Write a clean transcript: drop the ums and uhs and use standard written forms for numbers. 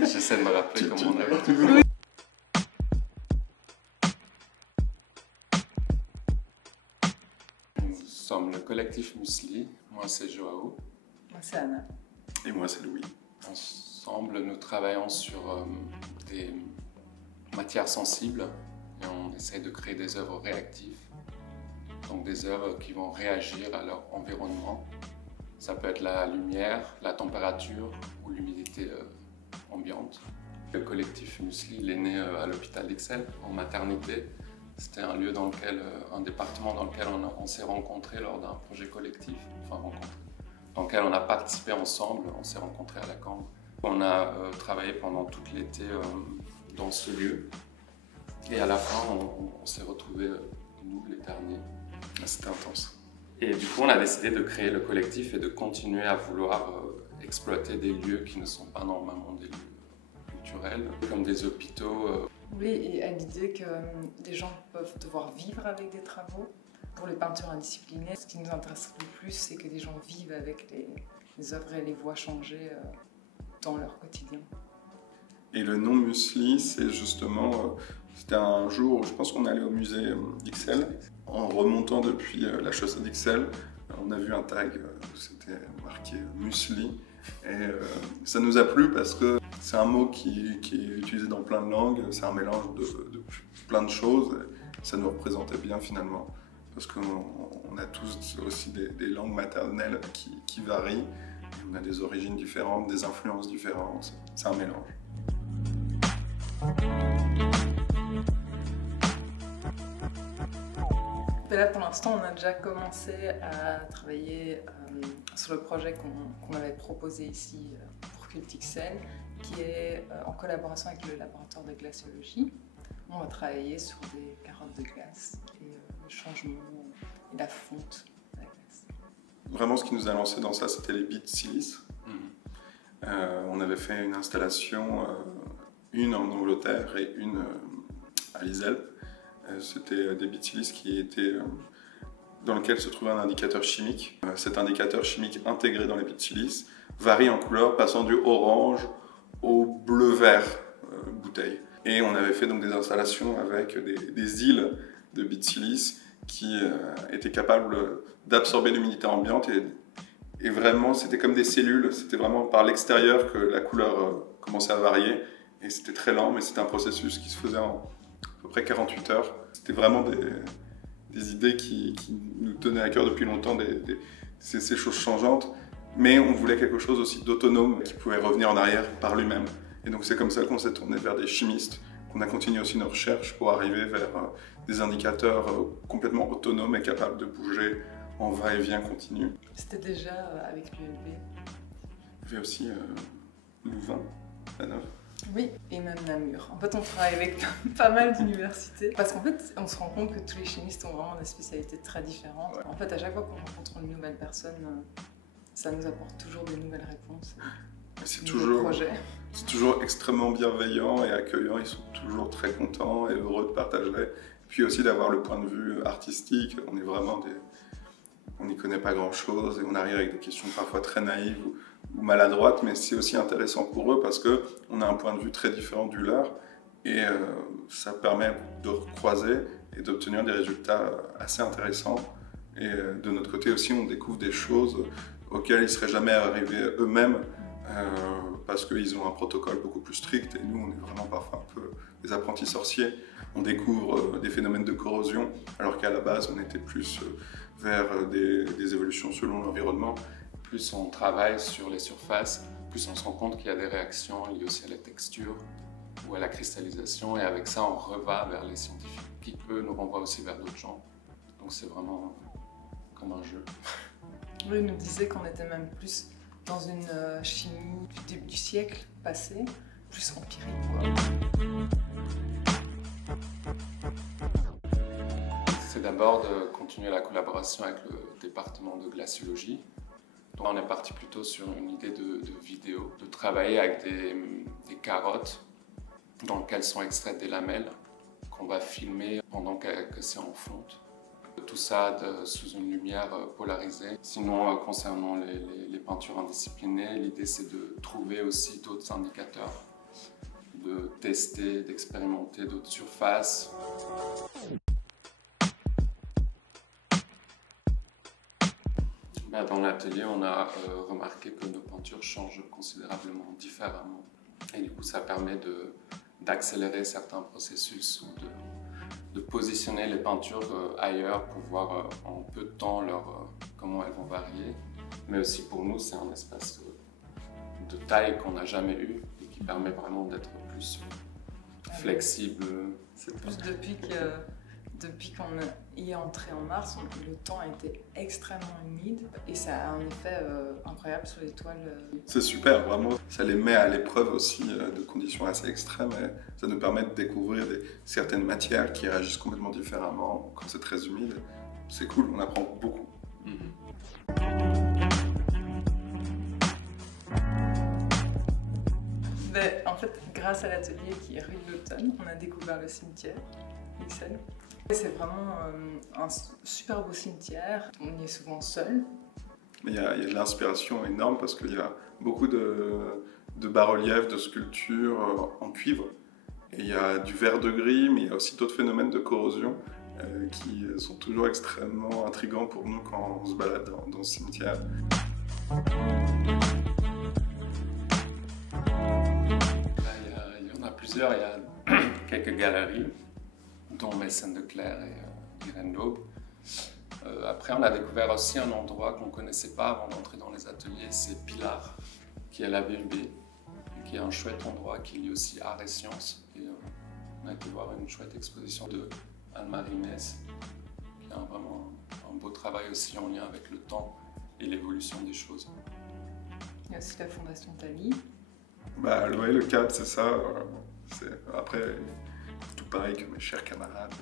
J'essaie de me rappeler comment on avait. Oui. Nous sommes le collectif Muesli. Moi, c'est Joao. Moi, c'est Anna. Et moi, c'est Louis. Ensemble, nous travaillons sur des matières sensibles et on essaie de créer des œuvres réactives. Donc des œuvres qui vont réagir à leur environnement. Ça peut être la lumière, la température ou l'humidité ambiante. Le collectif Muesli, il est né à l'hôpital d'Ixelles, en maternité. C'était un lieu un département dans lequel on s'est rencontrés lors d'un projet collectif, dans lequel on a participé ensemble, on s'est rencontrés à la Cambre. On a travaillé pendant tout l'été dans ce lieu et à la fin on s'est retrouvés, nous les derniers. C'était intense. Et du coup on a décidé de créer le collectif et de continuer à vouloir exploiter des lieux qui ne sont pas normalement des lieux culturels, comme des hôpitaux. Oui, et à l'idée que des gens peuvent devoir vivre avec des travaux. Pour les peintures indisciplinées, ce qui nous intéresse le plus, c'est que les gens vivent avec les œuvres et les voient changer dans leur quotidien. Et le nom Muesli, c'est justement, c'était un jour où je pense qu'on allait au musée d'Ixelles. En remontant depuis la chaussée d'Ixelles, on a vu un tag où c'était marqué Muesli. Et ça nous a plu parce que c'est un mot qui est utilisé dans plein de langues, c'est un mélange de plein de choses. Ça nous représentait bien finalement. Parce qu'on a tous aussi des langues maternelles qui varient. On a des origines différentes, des influences différentes. C'est un mélange. Et là, pour l'instant, on a déjà commencé à travailler sur le projet qu'on avait proposé ici pour Cultixelles, qui est en collaboration avec le laboratoire de glaciologie. On va travailler sur des carottes de glace et le changement et la fonte de la glace. Vraiment, ce qui nous a lancé dans ça, c'était les billes de silice. On avait fait une installation, une en Angleterre et une à l'Iselle. C'était des billes de silice dans lesquelles se trouvait un indicateur chimique. Cet indicateur chimique intégré dans les billes de silice varie en couleur, passant du orange au bleu-vert bouteille. Et on avait fait donc des installations avec des îles de billes de silice qui étaient capables d'absorber l'humidité ambiante et vraiment c'était comme des cellules, c'était vraiment par l'extérieur que la couleur commençait à varier et c'était très lent mais c'était un processus qui se faisait en à peu près 48 heures. C'était vraiment des idées qui nous tenaient à cœur depuis longtemps, ces choses changeantes, mais on voulait quelque chose aussi d'autonome qui pouvait revenir en arrière par lui-même. Et donc c'est comme ça qu'on s'est tourné vers des chimistes, qu'on a continué aussi nos recherches pour arriver vers des indicateurs complètement autonomes et capables de bouger en va-et-vient continu. C'était déjà avec l'ULB. Il y avait aussi Louvain, la Neuve. Oui, et même Namur. En fait, on travaille avec pas mal d'universités parce qu'en fait, on se rend compte que tous les chimistes ont vraiment des spécialités très différentes. Ouais. En fait, à chaque fois qu'on rencontre une nouvelle personne, ça nous apporte toujours des nouvelles réponses. C'est toujours extrêmement bienveillant et accueillant, ils sont toujours très contents et heureux de partager. Puis aussi d'avoir le point de vue artistique, on n'y connaît pas grand chose et on arrive avec des questions parfois très naïves ou maladroites, mais c'est aussi intéressant pour eux parce qu'on a un point de vue très différent du leur et ça permet de recroiser et d'obtenir des résultats assez intéressants. Et de notre côté aussi, on découvre des choses auxquelles ils ne seraient jamais arrivés eux-mêmes parce qu'ils ont un protocole beaucoup plus strict et nous on est vraiment parfois un peu des apprentis sorciers. On découvre des phénomènes de corrosion alors qu'à la base on était plus vers des évolutions selon l'environnement. Plus on travaille sur les surfaces, plus on se rend compte qu'il y a des réactions liées aussi à la texture ou à la cristallisation et avec ça on reva vers les scientifiques qui eux nous renvoient aussi vers d'autres gens. Donc c'est vraiment comme un jeu. Oui, il nous disait qu'on était même plus dans une chimie du début du siècle passé, plus empirique, quoi. C'est d'abord de continuer la collaboration avec le département de glaciologie. Donc on est parti plutôt sur une idée de vidéo, de travailler avec des carottes dans lesquelles sont extraites des lamelles qu'on va filmer pendant que c'est en fonte. Tout ça sous une lumière polarisée. Sinon, concernant les peintures indisciplinées, l'idée c'est de trouver aussi d'autres indicateurs, de tester, d'expérimenter d'autres surfaces. Dans l'atelier, on a remarqué que nos peintures changent considérablement différemment. Et du coup, ça permet d'accélérer certains processus ou de positionner les peintures ailleurs pour voir en peu de temps comment elles vont varier. Mais aussi pour nous, c'est un espace de taille qu'on n'a jamais eu et qui permet vraiment d'être plus flexible. C'est plus depuis qu'on y est entré en mars, le temps a été extrêmement humide et ça a un effet incroyable sur les toiles. C'est super, vraiment. Ça les met à l'épreuve aussi de conditions assez extrêmes et ça nous permet de découvrir certaines matières qui réagissent complètement différemment quand c'est très humide. C'est cool, on apprend beaucoup. Mais en fait, grâce à l'atelier qui est rue de l'Automne, on a découvert le cimetière XL. C'est vraiment un super beau cimetière, on y est souvent seul. Mais il y a de l'inspiration énorme parce qu'il y a beaucoup de bas-reliefs, de sculptures en cuivre. Et il y a du vert de gris, mais il y a aussi d'autres phénomènes de corrosion qui sont toujours extrêmement intrigants pour nous quand on se balade dans ce cimetière. Il y en a plusieurs, il y a quelques galeries, dont Mélène de Clercq et Irène Daube. Après, on a découvert aussi un endroit qu'on ne connaissait pas avant d'entrer dans les ateliers, c'est Pilar, qui est à la BUB, qui est un chouette endroit qui lie aussi art et sciences. Et, on a été voir une chouette exposition de Anne-Marie Mess, qui a vraiment un beau travail aussi en lien avec le temps et l'évolution des choses. Il y a aussi la Fondation Tali. Ouais, le CAP, c'est ça. Après, tout pareil que mes chers camarades.